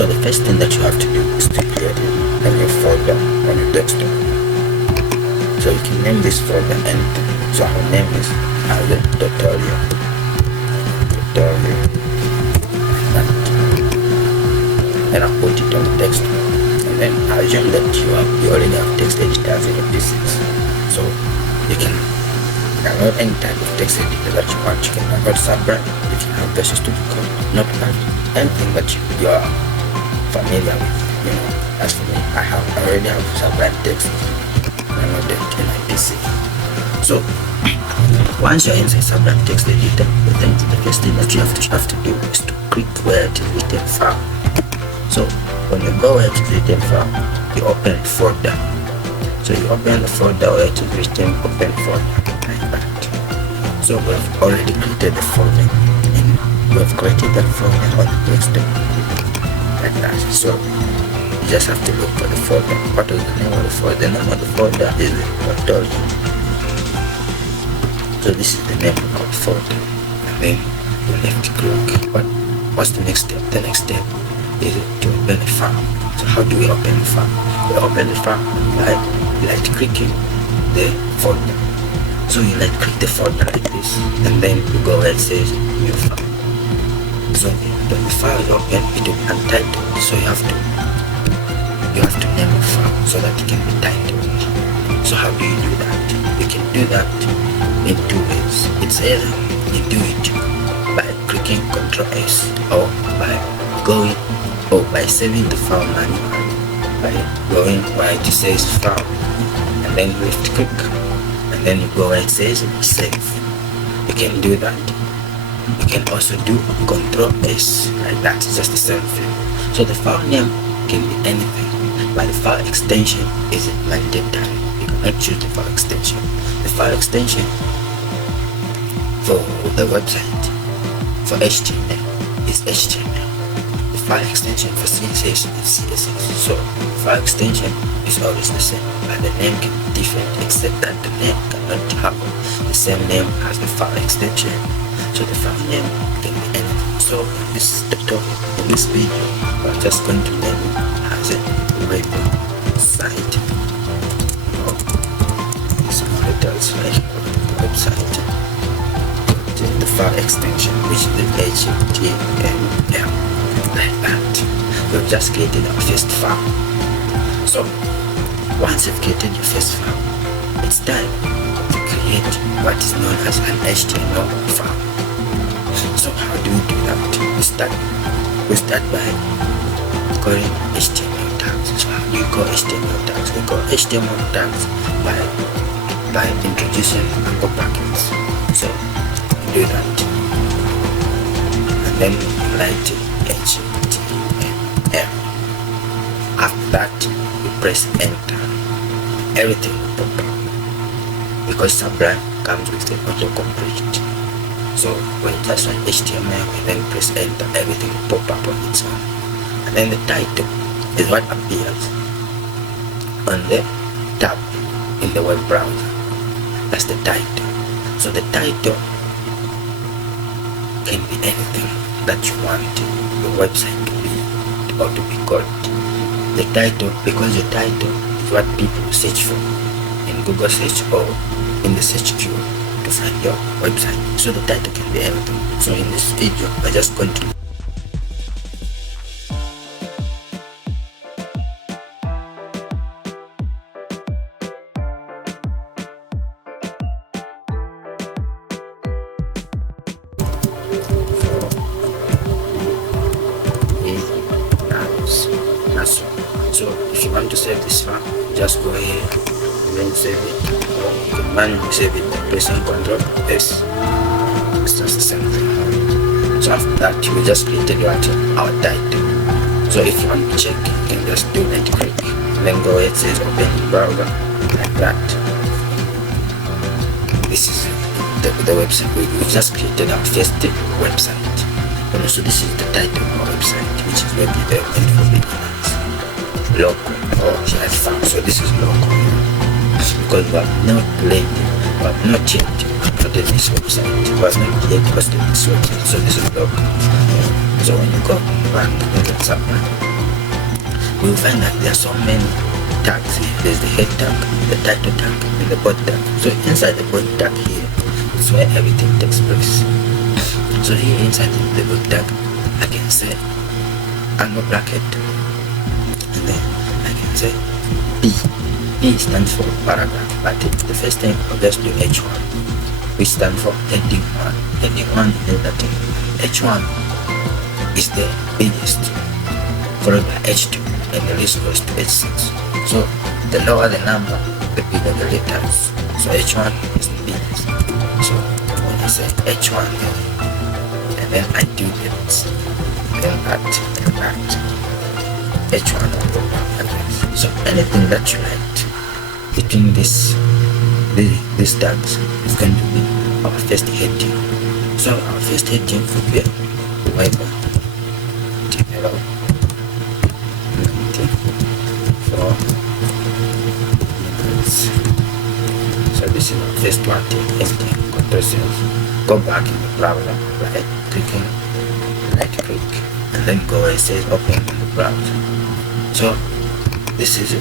So the first thing that you have to do is to create a new folder on your desktop. So you can name this folder anything. So our name is as a tutorial. And I'll put it on the desktop. And then I assume that you already have text editors in your PCs. So you can download any type of text editor that you want. You can download Subrime, you can have Visual Studio Code, Notepad, anything that you are familiar with. You know, as for me, I already have Subrime text downloaded in my PC. So once you're inside Subrime text editor, the first thing that you have to do is to click where it is written file. So when you go where it is written file, you open the folder. So you open the folder where it is written open folder, like that. So we have already created the folder, and we have created that folder on the desktop, like that. So you just have to look for the folder. What is the name of the folder? The name of the folder is the tutorial. So this is the name of the folder, and then you left click. What's the next step? The next step is to open the file. So how do we open the file? We open the file by right clicking the folder. So you right click the folder like this, and then you go where it says new file. So when the file is open, it will be untitled. So you have to name the file so that it can be titled. So how do you do that? You can do that in two ways. It's either you do it by clicking Ctrl S, or by saving the file manually by going where it says file, and then left click, and then you go where it says save. You can do that. You can also do Ctrl S, like that. It's just the same thing. So the file name can be anything, but the file extension is mandatory. You cannot choose the file extension. The file extension for the website for HTML is HTML. The file extension for CSS is CSS. So the file extension is always the same, but the name can be different, except that the name cannot have the same name as the file extension. So the file name can be anything. So in this tutorial, in this video, we're just going to name it as a website. Some letters like website. The file extension, which is the HTML, like that. We've just created our first file. So once you've created your first file, it's time to create what is known as an HTML file. So how do we do that? We start by calling HTML tags. So how do you call HTML tags? We call HTML tags by introducing anchor brackets. So do that, and then write HTML. After that, you press enter. Everything will pop up because Subrime comes with an autocomplete. So when you just write HTML and then press enter, everything will pop up on its own. And then the title is what appears on the tab in the web browser. That's the title. So the title can be anything that you want your website to be or to be called. The title, because your title is what people search for in Google search or in the search queue to find your website. So the title can be anything. So in this video, we're just going to So if you want to save this file, just go ahead and then save it. Or you can manually save it by pressing Ctrl S. It's just the same thing. So after that, we just created our title. So if you want to check, you can just do right click, then go where it says open the browser, like that. This is the website. We just created our first website. And also this is the title of our website, which is web development for beginners. Local or just found. So this is local because we have not yet created this website. We have not yet hosted this website. So this is local. So when you go back to the Subrime, we'll find that there are so many tags here. There's the head tag, the title tag, and the body tag. So inside the body tag here is where everything takes place. So here inside the body tag, I can say angle bracket, and then I can say P. P stands for paragraph, but the first thing I'll just do H1, which stands for heading 1. Heading 1 is that H1 is the biggest, followed by H2, and the list goes to H6. So the lower the number, the bigger the letters. So H1 is the biggest. So when I say H1 here, and then I do this, then that, and that, H1 will go back like this. So anything that you write between these tags is going to be our first heading. So our first heading would be web development for beginners. So this is our first one, heading. Go back in the browser, right click, and then go where it says open in the browser. So this is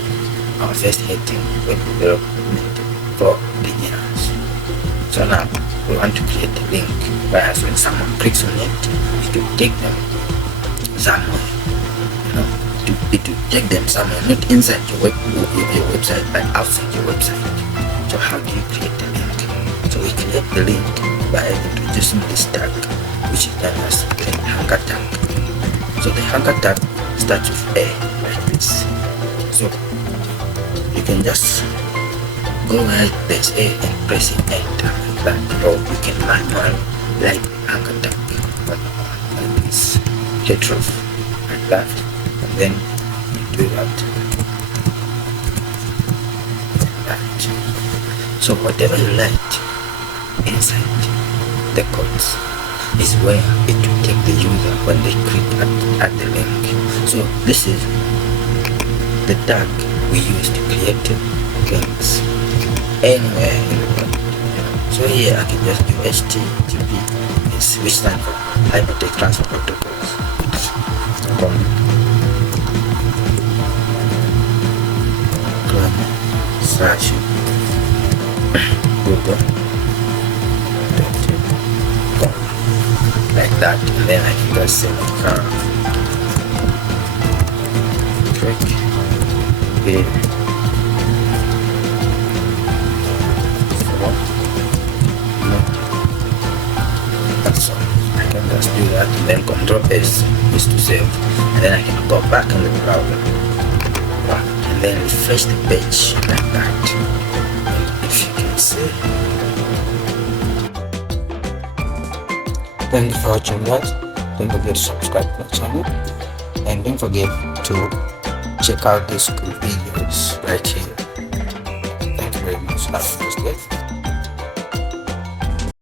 our first heading, web development for beginners. So now we want to create a link, whereas when someone clicks on it, it will take them somewhere. It will take them somewhere, not inside your website, but outside your website. So how do you create a link? So we create the link by introducing this tag, which is known as the anchor tag. So the anchor tag starts with A, like this. So you can just go where there's A and press it enter like that, or you can manually like anchor tag like this, href like that, and then you do that. So whatever you write inside the codes is where it will take the user when they click at the link. So this is the tag we use to create links anywhere in the world. So here I can just do HTTP, which stands for Hypertext Transfer Protocols. Search Google.com like that, and then I can just say click here. That's all. I can just do that, and then Control S is to save, and then I can go back in the browser and then refresh the page like that. And if you can see, thank you for watching, guys. Don't forget to subscribe to my channel, and don't forget to check out these cool videos right here. Thank you very much. Have a nice day.